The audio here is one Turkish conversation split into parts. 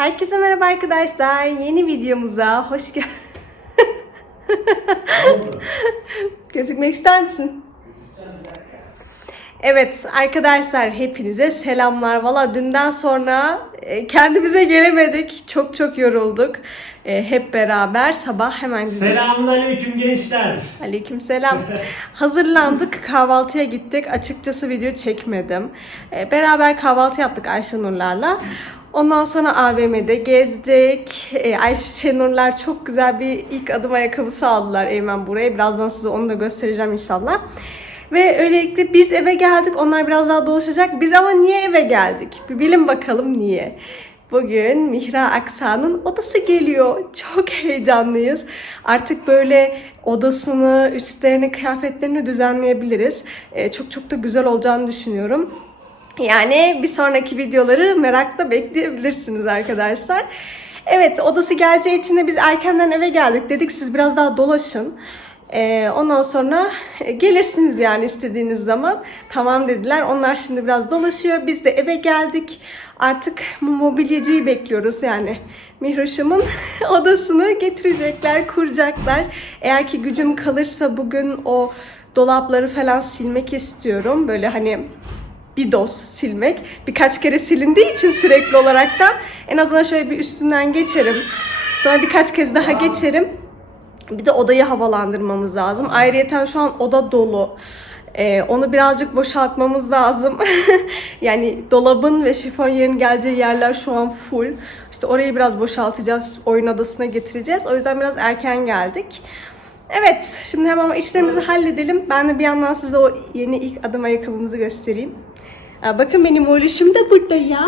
Herkese merhaba arkadaşlar. Yeni videomuza hoş gel. Gözükmek ister misin? Evet arkadaşlar hepinize selamlar. Valla dünden sonra e, kendimize gelemedik. Çok çok yorulduk. E, hep beraber sabah hemen dedik. Selamünaleyküm gençler. Aleykümselam. Hazırlandık, kahvaltıya gittik. Açıkçası video çekmedim. Ee, beraber kahvaltı yaptık Ayşenurlarla. Ondan sonra AVM'de gezdik. Ee, Ayşenurlar çok güzel bir ilk adım ayakkabısı aldılar Eymen buraya. Birazdan size onu da göstereceğim inşallah. Ve öylelikle biz eve geldik. Onlar biraz daha dolaşacak. Biz ama niye eve geldik? Bir bilin bakalım niye. Bugün Mihra Aksa'nın odası geliyor. Çok heyecanlıyız. Artık böyle odasını, üstlerini, kıyafetlerini düzenleyebiliriz. Ee, çok çok da güzel olacağını düşünüyorum. Yani bir sonraki videoları merakla bekleyebilirsiniz arkadaşlar. Evet odası geleceği için de biz erkenden eve geldik. Dedik siz biraz daha dolaşın. Ee, ondan sonra e, gelirsiniz yani istediğiniz zaman. Tamam dediler. Onlar şimdi biraz dolaşıyor. Biz de eve geldik. Artık mobilyacıyı bekliyoruz yani. Mihroş'umun odasını getirecekler, kuracaklar. Eğer ki gücüm kalırsa bugün o dolapları falan silmek istiyorum. Böyle hani bir doz silmek. Birkaç kere silindiği için sürekli olarak da en azından şöyle bir üstünden geçerim. Sonra birkaç kez daha geçerim. Bir de odayı havalandırmamız lazım. Ayrıyeten şu an oda dolu. Ee, onu birazcık boşaltmamız lazım. yani dolabın ve şifonyerin geleceği yerler şu an full. İşte orayı biraz boşaltacağız. Oyun odasına getireceğiz. O yüzden biraz erken geldik. Evet, şimdi hemen işlerimizi halledelim. Ben de bir yandan size o yeni ilk adım ayakkabımızı göstereyim. Aa, bakın benim oğluşum da burada ya.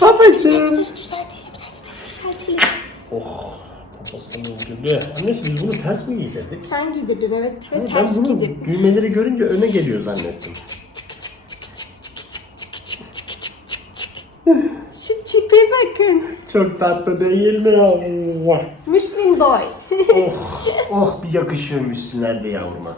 Babacığım. Düzeltelim, saçları düzeltelim. Oh. Annesi biz bunu ters mi giydirdik? Sen giydirdin evet. ve Ben ters bunu giydirdin. düğmeleri görünce öne geliyor zannettim. Şu tipe bakın. Çok tatlı değil mi ya? Müslüm boy. oh, oh bir yakışıyor Müslüler de yavruma.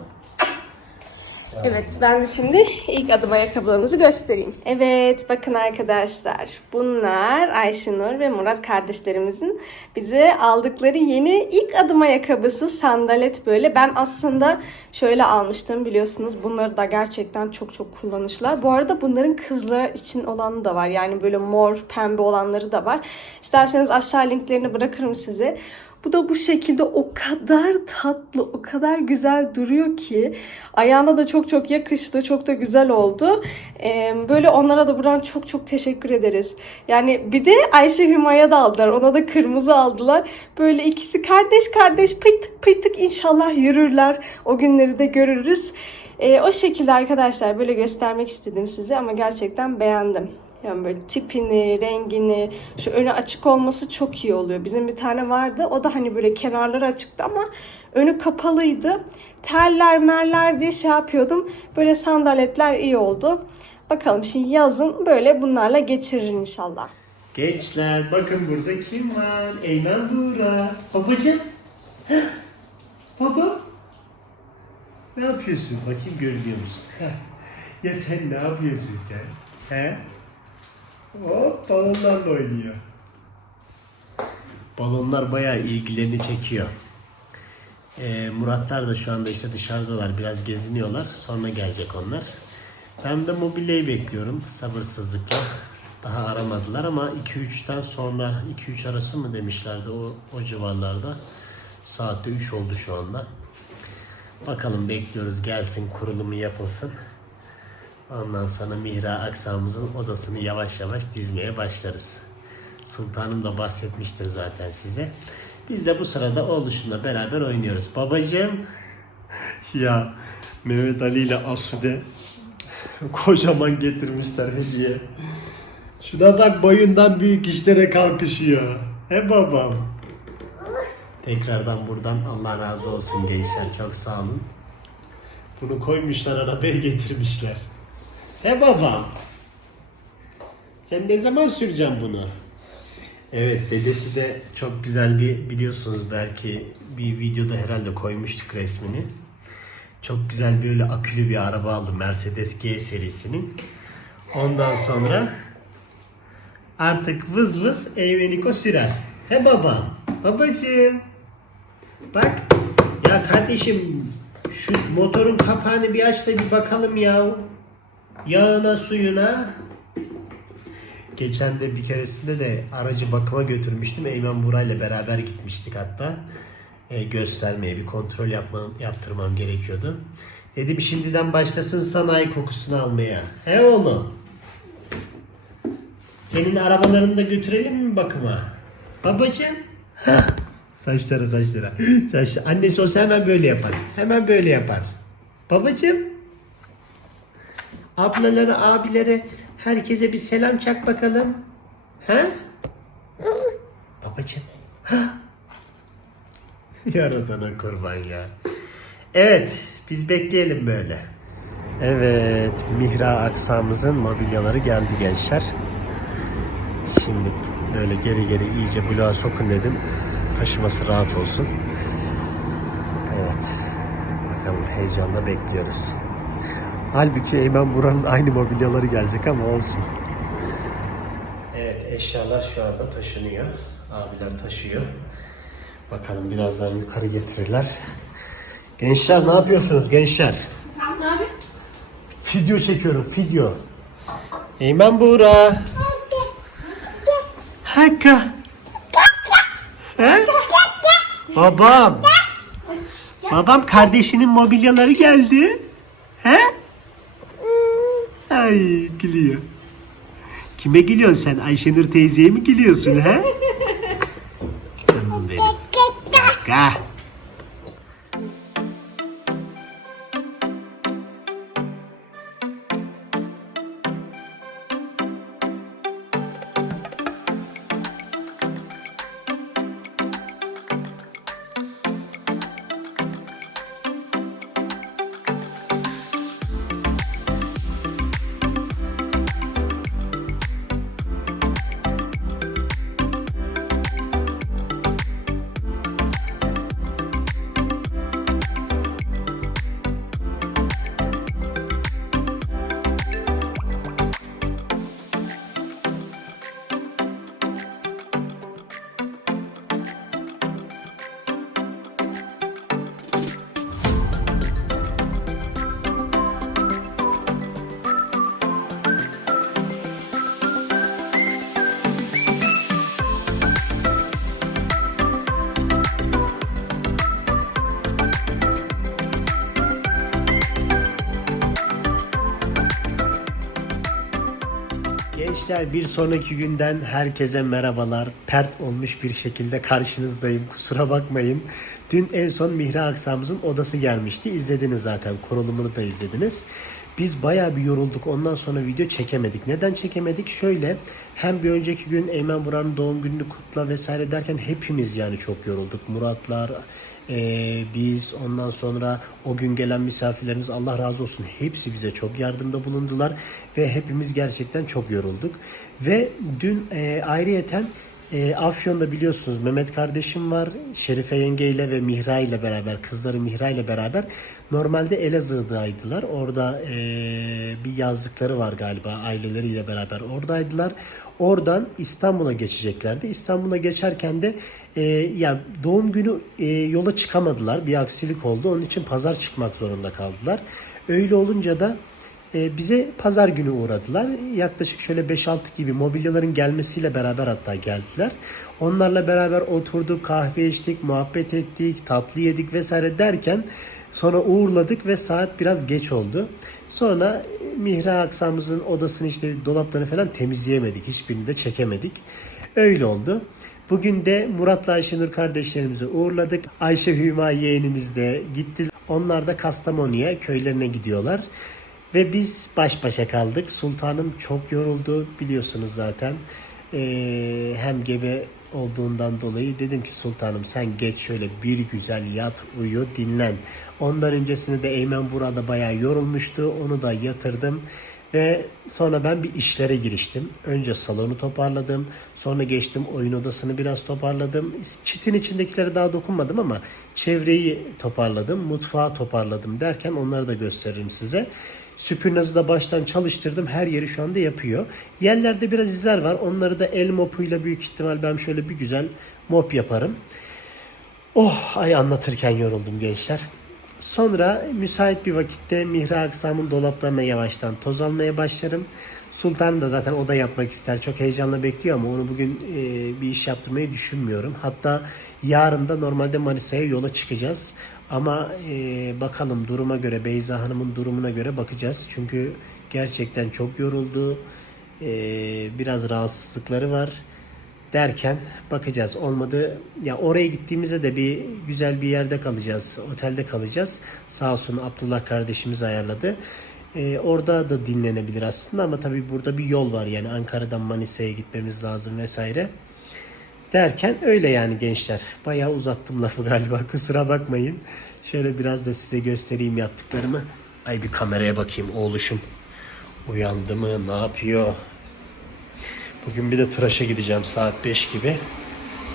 Evet ben de şimdi ilk adım ayakkabılarımızı göstereyim. Evet bakın arkadaşlar bunlar Ayşenur ve Murat kardeşlerimizin bize aldıkları yeni ilk adım ayakkabısı sandalet böyle. Ben aslında şöyle almıştım biliyorsunuz bunları da gerçekten çok çok kullanışlar. Bu arada bunların kızlar için olanı da var yani böyle mor pembe olanları da var. İsterseniz aşağı linklerini bırakırım size. Bu da bu şekilde o kadar tatlı, o kadar güzel duruyor ki ayağına da çok çok yakıştı, çok da güzel oldu. Ee, böyle onlara da buradan çok çok teşekkür ederiz. Yani bir de Ayşe Hüma'ya da aldılar, ona da kırmızı aldılar. Böyle ikisi kardeş kardeş pıytık pıytık inşallah yürürler. O günleri de görürüz. Ee, o şekilde arkadaşlar böyle göstermek istedim size ama gerçekten beğendim. Yani böyle tipini, rengini, şu önü açık olması çok iyi oluyor. Bizim bir tane vardı. O da hani böyle kenarları açıktı ama önü kapalıydı. Terler merler diye şey yapıyordum. Böyle sandaletler iyi oldu. Bakalım şimdi yazın böyle bunlarla geçirir inşallah. Gençler bakın burada kim var? Eymen Buğra. Babacığım. Heh, Baba. Ne yapıyorsun? Bakayım görünüyor musun? Ya sen ne yapıyorsun sen? He? Hop balonlarla oynuyor. Balonlar bayağı ilgilerini çekiyor. Ee, Muratlar da şu anda işte dışarıdalar. Biraz geziniyorlar. Sonra gelecek onlar. Ben de mobilyayı bekliyorum sabırsızlıkla. Daha aramadılar ama 2-3'ten sonra 2-3 arası mı demişlerdi o, o civarlarda. Saatte 3 oldu şu anda. Bakalım bekliyoruz gelsin kurulumu yapılsın. Ondan sonra Mihra Aksam'ımızın odasını yavaş yavaş dizmeye başlarız. Sultanım da bahsetmiştir zaten size. Biz de bu sırada oğluşumla beraber oynuyoruz. Babacığım. Ya Mehmet Ali ile Asude kocaman getirmişler hediye. Şuna bak boyundan büyük işlere kalkışıyor. He babam. Tekrardan buradan Allah razı olsun gençler. Çok sağ olun. Bunu koymuşlar arabaya getirmişler. He babam. Sen ne zaman süreceksin bunu? Evet dedesi de çok güzel bir biliyorsunuz belki bir videoda herhalde koymuştuk resmini. Çok güzel böyle akülü bir araba aldı Mercedes G serisinin. Ondan sonra Artık vız vız Eymeniko sürer. He babam. Babacığım. Bak. Ya kardeşim şu motorun kapağını bir aç da bir bakalım ya. Yağına suyuna. Geçen de bir keresinde de aracı bakıma götürmüştüm. Eymen Buray'la beraber gitmiştik hatta. E, göstermeye bir kontrol yapmam, yaptırmam gerekiyordu. Dedim şimdiden başlasın sanayi kokusunu almaya. He oğlum. Senin arabalarını da götürelim mi bakıma? Babacığım. Saçlara saçlara. Saç, annesi olsa hemen böyle yapar. Hemen böyle yapar. Babacığım. Ablaları, abilere, herkese bir selam çak bakalım. He? Babacığım. Ha? Yaradana kurban ya. Evet, biz bekleyelim böyle. Evet, Mihra aksamımızın mobilyaları geldi gençler. Şimdi böyle geri geri iyice bloğa sokun dedim. Taşıması rahat olsun. Evet. Bakalım heyecanla bekliyoruz. Halbuki Eymen Buran'ın aynı mobilyaları gelecek ama olsun. Evet eşyalar şu anda taşınıyor. Abiler taşıyor. Bakalım birazdan yukarı getirirler. Gençler ne yapıyorsunuz gençler? Ne abi? Video çekiyorum video. Eymen Buğra. Hakka. He? Babam. Babam kardeşinin mobilyaları geldi. He? Ay gülüyor. Kime gülüyorsun sen? Ayşenur teyzeye mi gülüyorsun he? Canım benim. Hakka. Gençler bir sonraki günden herkese merhabalar. Pert olmuş bir şekilde karşınızdayım. Kusura bakmayın. Dün en son Mihra Aksam'ımızın odası gelmişti. İzlediniz zaten. Kurulumunu da izlediniz. Biz bayağı bir yorulduk. Ondan sonra video çekemedik. Neden çekemedik? Şöyle hem bir önceki gün Eymen Buran'ın doğum gününü kutla vesaire derken hepimiz yani çok yorulduk. Muratlar, ee, biz ondan sonra o gün gelen misafirlerimiz Allah razı olsun hepsi bize çok yardımda bulundular ve hepimiz gerçekten çok yorulduk. Ve dün e, ayrıyeten e, Afyon'da biliyorsunuz Mehmet kardeşim var. Şerife yengeyle ve Mihra ile beraber, kızları Mihra ile beraber normalde Elazığ'daydılar. Orada e, bir yazlıkları var galiba aileleriyle beraber oradaydılar. Oradan İstanbul'a geçeceklerdi. İstanbul'a geçerken de e, ya doğum günü e, yola çıkamadılar. Bir aksilik oldu. Onun için pazar çıkmak zorunda kaldılar. Öyle olunca da e, bize pazar günü uğradılar. Yaklaşık şöyle 5-6 gibi mobilyaların gelmesiyle beraber hatta geldiler. Onlarla beraber oturduk, kahve içtik, muhabbet ettik, tatlı yedik vesaire derken sonra uğurladık ve saat biraz geç oldu. Sonra Mihra Aksam'ımızın odasını işte dolaplarını falan temizleyemedik. Hiçbirini de çekemedik. Öyle oldu. Bugün de Murat'la Ayşenur kardeşlerimizi uğurladık. Ayşe Hüma yeğenimiz de gitti. Onlar da Kastamonu'ya köylerine gidiyorlar. Ve biz baş başa kaldık. Sultanım çok yoruldu biliyorsunuz zaten. Ee, hem gebe olduğundan dolayı dedim ki sultanım sen geç şöyle bir güzel yat uyu dinlen. Ondan öncesinde de Eymen burada bayağı yorulmuştu. Onu da yatırdım. Ve sonra ben bir işlere giriştim. Önce salonu toparladım. Sonra geçtim oyun odasını biraz toparladım. Çitin içindekilere daha dokunmadım ama çevreyi toparladım. Mutfağı toparladım derken onları da gösteririm size. Süpürnazı da baştan çalıştırdım. Her yeri şu anda yapıyor. Yerlerde biraz izler var. Onları da el mopuyla büyük ihtimal ben şöyle bir güzel mop yaparım. Oh ay anlatırken yoruldum gençler. Sonra müsait bir vakitte Mihra Aksam'ın dolaplarına yavaştan toz almaya başlarım. Sultan da zaten o da yapmak ister. Çok heyecanla bekliyor ama onu bugün e, bir iş yaptırmayı düşünmüyorum. Hatta yarın da normalde Manisa'ya yola çıkacağız. Ama e, bakalım duruma göre, Beyza Hanım'ın durumuna göre bakacağız. Çünkü gerçekten çok yoruldu. E, biraz rahatsızlıkları var derken bakacağız. Olmadı ya oraya gittiğimizde de bir güzel bir yerde kalacağız. Otelde kalacağız. Sağ olsun Abdullah kardeşimiz ayarladı. Ee, orada da dinlenebilir aslında ama tabii burada bir yol var yani Ankara'dan Manisa'ya gitmemiz lazım vesaire. Derken öyle yani gençler. Bayağı uzattım lafı galiba kusura bakmayın. Şöyle biraz da size göstereyim yaptıklarımı. Ay bir kameraya bakayım oğluşum. Uyandı mı? Ne yapıyor? Bugün bir de tıraşa gideceğim saat 5 gibi.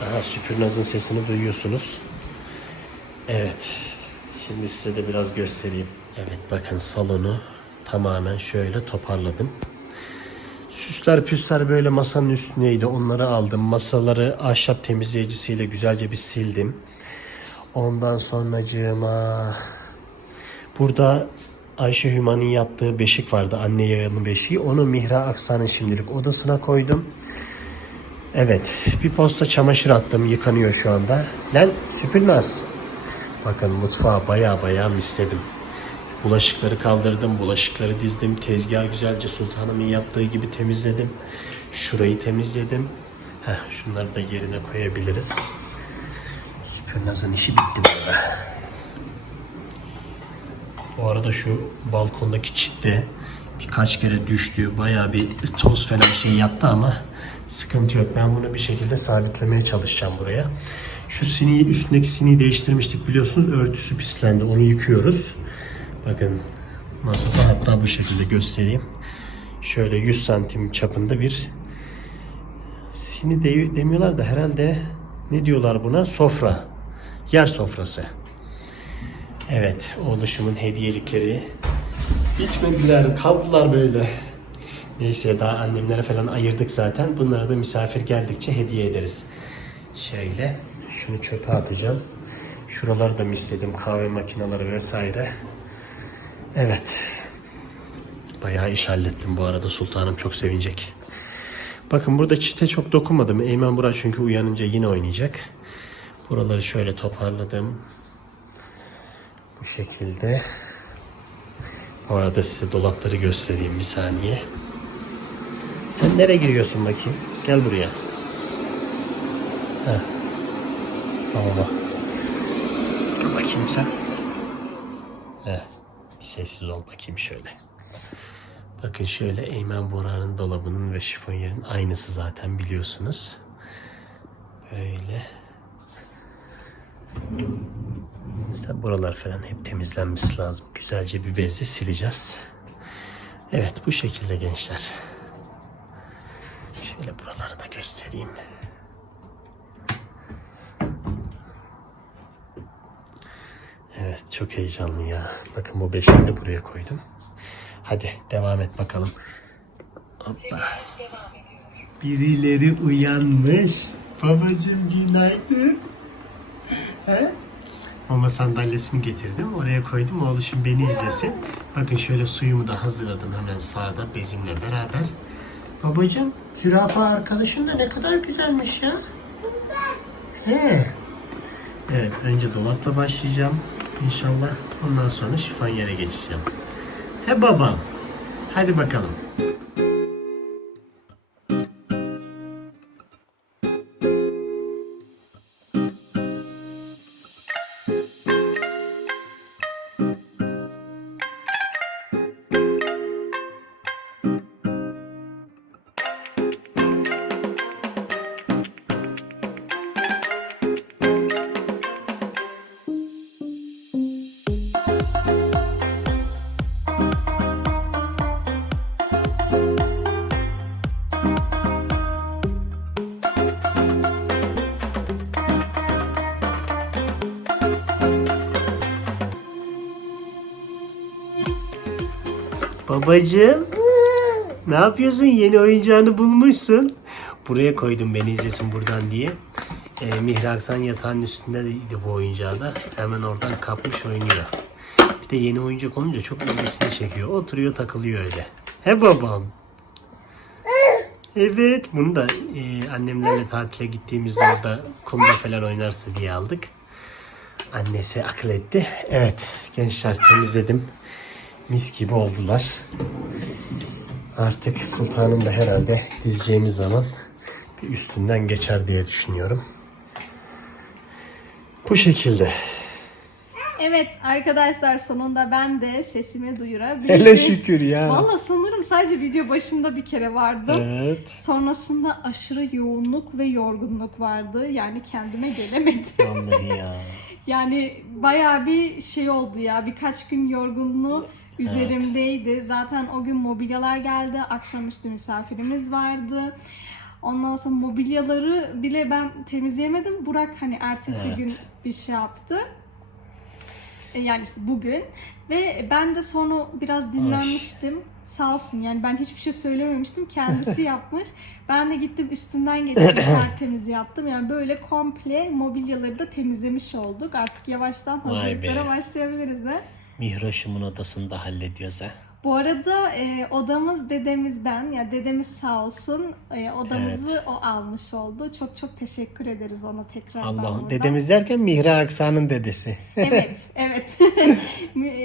Aha süpürnazın sesini duyuyorsunuz. Evet. Şimdi size de biraz göstereyim. Evet bakın salonu tamamen şöyle toparladım. Süsler püsler böyle masanın üstündeydi. Onları aldım. Masaları ahşap temizleyicisiyle güzelce bir sildim. Ondan sonracığıma burada Ayşe Hüman'ın yattığı beşik vardı. Anne yayını beşiği. Onu Mihra Aksan'ın şimdilik odasına koydum. Evet. Bir posta çamaşır attım. Yıkanıyor şu anda. Lan süpürmez. Bakın mutfağı baya baya misledim. Bulaşıkları kaldırdım. Bulaşıkları dizdim. Tezgahı güzelce Sultanımın yaptığı gibi temizledim. Şurayı temizledim. Heh, şunları da yerine koyabiliriz. Süpürnazın işi bitti burada. Bu arada şu balkondaki çitte birkaç kere düştü. Bayağı bir toz falan şey yaptı ama sıkıntı yok. Ben bunu bir şekilde sabitlemeye çalışacağım buraya. Şu siniyi üstündeki siniyi değiştirmiştik biliyorsunuz. Örtüsü pislendi. Onu yıkıyoruz. Bakın masada hatta bu şekilde göstereyim. Şöyle 100 santim çapında bir sini de, demiyorlar da herhalde ne diyorlar buna? Sofra. Yer sofrası. Evet, oğluşumun hediyelikleri bitmediler, kaldılar böyle. Neyse daha annemlere falan ayırdık zaten. Bunlara da misafir geldikçe hediye ederiz. Şöyle, şunu çöpe atacağım. Şuraları da misledim, kahve makineleri vesaire. Evet. Bayağı iş hallettim bu arada. Sultanım çok sevinecek. Bakın burada çite çok dokunmadım. Eymen Burak çünkü uyanınca yine oynayacak. Buraları şöyle toparladım. Bu şekilde. Bu arada size dolapları göstereyim bir saniye. Sen nereye giriyorsun bakayım? Gel buraya. Heh. Tamam bak. Dur bakayım sen. Heh. Bir sessiz ol bakayım şöyle. Bakın şöyle Eymen Bora'nın dolabının ve şifonyerin aynısı zaten biliyorsunuz. Böyle. Tabi buralar falan hep temizlenmesi lazım. Güzelce bir bezle sileceğiz. Evet bu şekilde gençler. Şöyle buraları da göstereyim. Evet çok heyecanlı ya. Bakın bu beşiği de buraya koydum. Hadi devam et bakalım. Hoppa. Birileri uyanmış. Babacım günaydın. He? Mama sandalyesini getirdim. Oraya koydum. Oğluşum beni izlesin. Bakın şöyle suyumu da hazırladım hemen sağda bezimle beraber. Babacım zürafa arkadaşın da ne kadar güzelmiş ya. He. Evet önce dolapla başlayacağım. İnşallah ondan sonra şifonyere geçeceğim. He babam. Hadi bakalım. Babacığım. Ne yapıyorsun? Yeni oyuncağını bulmuşsun. Buraya koydum beni izlesin buradan diye. Ee, Mihri Aksan yatağın üstündeydi bu oyuncağı da. Hemen oradan kapmış oynuyor. Bir de yeni oyuncak olunca çok ilgisini çekiyor. Oturuyor takılıyor öyle. He babam. Evet bunu da e, annemlerle tatile gittiğimizde orada kumda falan oynarsa diye aldık. Annesi akıl etti. Evet gençler temizledim. Mis gibi oldular. Artık sultanım da herhalde dizeceğimiz zaman bir üstünden geçer diye düşünüyorum. Bu şekilde. Evet arkadaşlar sonunda ben de sesimi duyurabildim. Hele şükür ya. Valla sanırım sadece video başında bir kere vardım. Evet. Sonrasında aşırı yoğunluk ve yorgunluk vardı. Yani kendime gelemedim. Vallahi ya. Yani bayağı bir şey oldu ya. Birkaç gün yorgunluğu üzerimdeydi. Zaten o gün mobilyalar geldi. Akşamüstü misafirimiz vardı. Ondan sonra mobilyaları bile ben temizleyemedim. Burak hani ertesi Evet. gün bir şey yaptı. E, Yani bugün. Ve ben de sonra biraz dinlenmiştim. Sağ olsun yani ben hiçbir şey söylememiştim. Kendisi yapmış. Ben de gittim üstünden geçtim. tertemiz yaptım. Yani böyle komple mobilyaları da temizlemiş olduk. Artık yavaştan hazırlıklara başlayabiliriz de. Mihroş'umun odasını da hallediyoruz ha. Bu arada e, odamız dedemizden, ya dedemiz sağ olsun e, odamızı o almış oldu. Çok çok teşekkür ederiz ona tekrardan. Allah'ım. Dedemiz derken Mihri Aksan'ın dedesi. Evet, evet.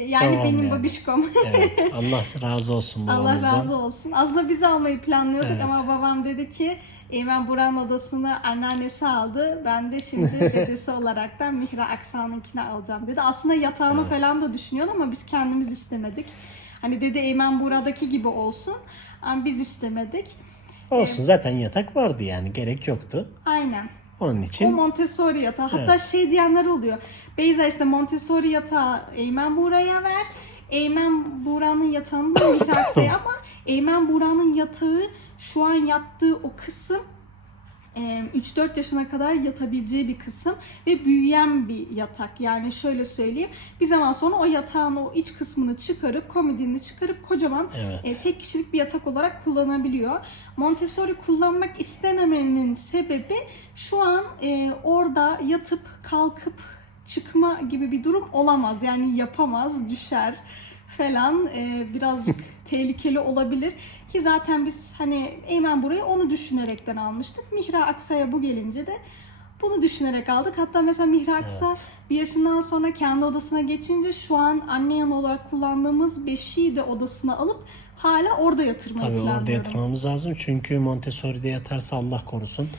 yani Tamam benim yani. babişkom. evet. Allah razı olsun Allah razı olsun. Aslında biz almayı planlıyorduk Evet. ama babam dedi ki Eymen Burak'ın odasını anneannesi aldı. Ben de şimdi dedesi olaraktan Mihra Aksan'ınkini alacağım dedi. Aslında yatağını Evet. falan da düşünüyordu ama biz kendimiz istemedik. Hani dedi Eymen Burak'daki gibi olsun. Ama biz istemedik. Olsun zaten yatak vardı yani gerek yoktu. Aynen. Onun O için Montessori yatağı. Hatta şey diyenler oluyor. Beyza işte Montessori yatağı Eymen Buğra'ya ver. Eymen Buğra'nın yatağını da Mihra Aksa'ya ama Eymen Buğra'nın yatağı şu an yattığı o kısım e, 3-4 yaşına kadar yatabileceği bir kısım ve büyüyen bir yatak. Yani şöyle söyleyeyim. Bir zaman sonra o yatağın o iç kısmını çıkarıp komodini çıkarıp kocaman evet. tek kişilik bir yatak olarak kullanabiliyor. Montessori kullanmak istemememin sebebi şu an orada yatıp kalkıp çıkma gibi bir durum olamaz. Yani yapamaz, düşer falan E, birazcık tehlikeli olabilir. Ki zaten biz hani Eymen burayı onu düşünerekten almıştık. Mihra Aksa'ya bu gelince de bunu düşünerek aldık. Hatta mesela Mihra Aksa Evet. bir yaşından sonra kendi odasına geçince şu an anne yanı olarak kullandığımız beşiği de odasına alıp hala orada yatırmayı Tabii planlıyorum. orada yatırmamız lazım çünkü Montessori'de yatarsa Allah korusun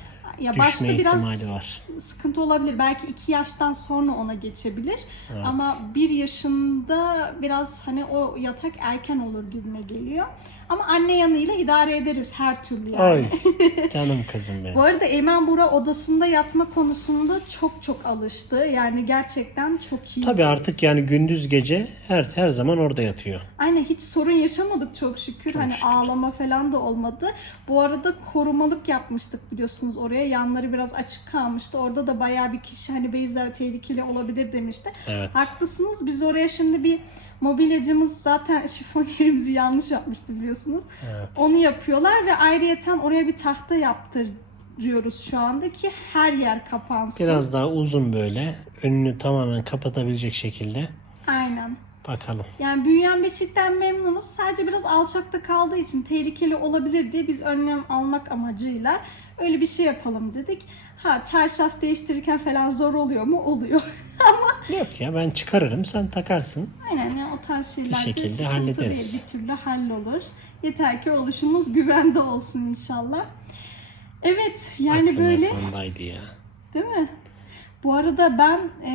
Ya başta biraz var. sıkıntı olabilir. Belki iki yaştan sonra ona geçebilir. Evet. Ama bir yaşında biraz hani o yatak erken olur gibime geliyor. Ama anne yanıyla idare ederiz her türlü yani. Ay canım kızım benim. Bu arada Eymen Bura odasında yatma konusunda çok çok alıştı. Yani gerçekten çok iyi. Tabii artık yani gündüz gece her her zaman orada yatıyor. Aynen hiç sorun yaşamadık çok şükür. Çok hani şükür. ağlama falan da olmadı. Bu arada korumalık yapmıştık biliyorsunuz oraya. Yanları biraz açık kalmıştı. Orada da bayağı bir kişi hani Beyza tehlikeli olabilir demişti. Evet. Haklısınız. Biz oraya şimdi bir mobilyacımız zaten şifonyerimizi yanlış yapmıştı biliyorsunuz. evet. Onu yapıyorlar ve ayrıyeten oraya bir tahta yaptırıyoruz şu anda ki her yer kapansın. Biraz daha uzun böyle önünü tamamen kapatabilecek şekilde Aynen. bakalım. Yani büyüyen beşikten memnunuz. Sadece biraz alçakta kaldığı için tehlikeli olabilir diye biz önlem almak amacıyla öyle bir şey yapalım dedik. Ha çarşaf değiştirirken falan zor oluyor mu? Oluyor. Yok ya ben çıkarırım sen takarsın. Aynen ya o tarz şeyler de şekilde sıkıntı değil. Bir türlü hallolur. Yeter ki oluşumuz güvende olsun inşallah. Evet yani Aklım böyle yakandaydı ya. değil mi? Bu arada ben e,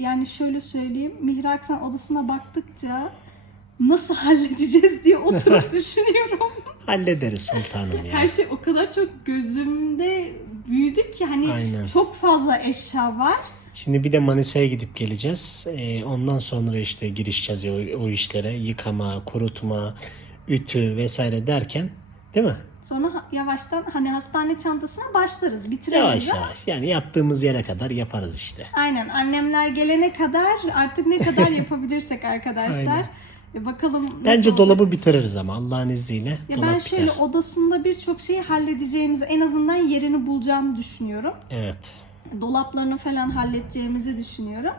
yani şöyle söyleyeyim Mihra Aksan odasına baktıkça nasıl halledeceğiz diye oturup düşünüyorum. Hallederiz sultanım ya. Her şey o kadar çok gözümde büyüdü ki hani Aynen. çok fazla eşya var. Şimdi bir de Manisa'ya gidip geleceğiz. Ee, ondan sonra işte girişeceğiz o, o işlere. Yıkama, kurutma, ütü vesaire derken değil mi? Sonra yavaştan hani hastane çantasına başlarız. Bitiremeyiz Yavaş yavaş. Yani yaptığımız yere kadar yaparız işte. Aynen annemler gelene kadar artık ne kadar yapabilirsek arkadaşlar. E, bakalım nasıl Bence olacak. dolabı bitiririz ama Allah'ın izniyle. Ya ben şöyle biter. odasında birçok şeyi halledeceğimizi en azından yerini bulacağımı düşünüyorum. Evet. Dolaplarını falan halledeceğimizi düşünüyorum.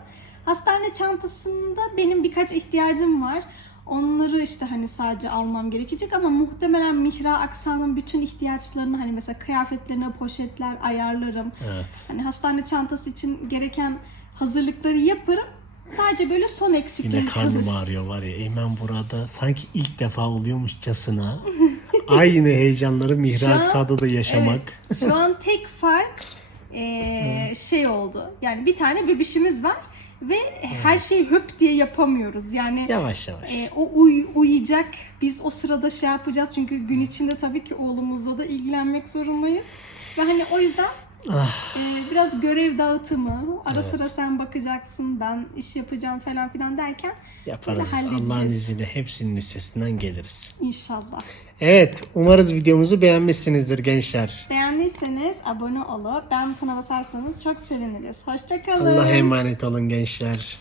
Hastane çantasında benim birkaç ihtiyacım var. Onları işte hani sadece almam gerekecek ama muhtemelen Mihra Aksa'nın bütün ihtiyaçlarını hani mesela kıyafetlerine poşetler ayarlarım. Evet. Hani hastane çantası için gereken hazırlıkları yaparım. Sadece böyle son eksikleri Yine karnım kalır. ağrıyor var ya. Eymen burada sanki ilk defa oluyormuşçasına. Aynı heyecanları Şu an- Mihrak Sa'da da yaşamak. Evet, şu an tek fark eee, şey oldu. Yani bir tane bebişimiz var ve her şeyi höp diye yapamıyoruz. Yani Yavaş yavaş. e, o uy- uyuyacak. Biz o sırada şey yapacağız. Çünkü gün içinde tabii ki oğlumuzla da ilgilenmek zorundayız. Ve hani o yüzden Ah, e, biraz görev dağıtımı, ara Evet. sıra sen bakacaksın, ben iş yapacağım falan filan derken yaparız. Allah'ın izniyle hepsinin üstesinden geliriz. inşallah. Evet. Umarız videomuzu beğenmişsinizdir gençler. Beğendiyseniz abone olup ben butona basarsanız çok seviniriz. Hoşçakalın. Allah'a emanet olun gençler.